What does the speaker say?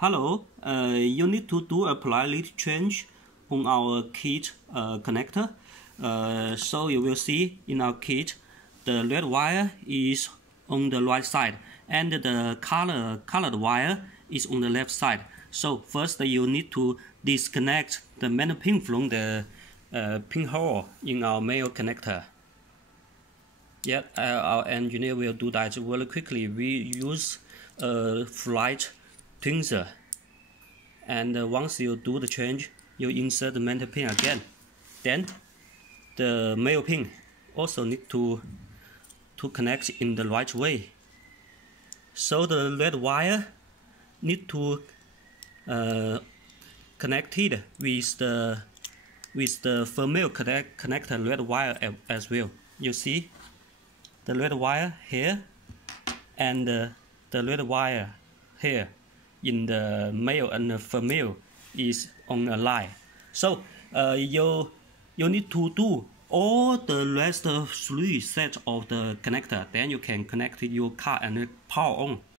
Hello, you need to do a polarity change on our kit connector. So you will see in our kit, the red wire is on the right side and the colored wire is on the left side. So first you need to disconnect the main pin from the pinhole in our male connector. Yep, our engineer will do that very quickly. We use a flight tweezer, and once you do the change, you insert the main pin again. Then the male pin also need to connect in the right way. So the red wire need to connected with the female connector red wire as well. You see the red wire here and the red wire here in the male and the female is on a line. So you need to do all the rest of 3 sets of the connector, then you can connect your car and power on.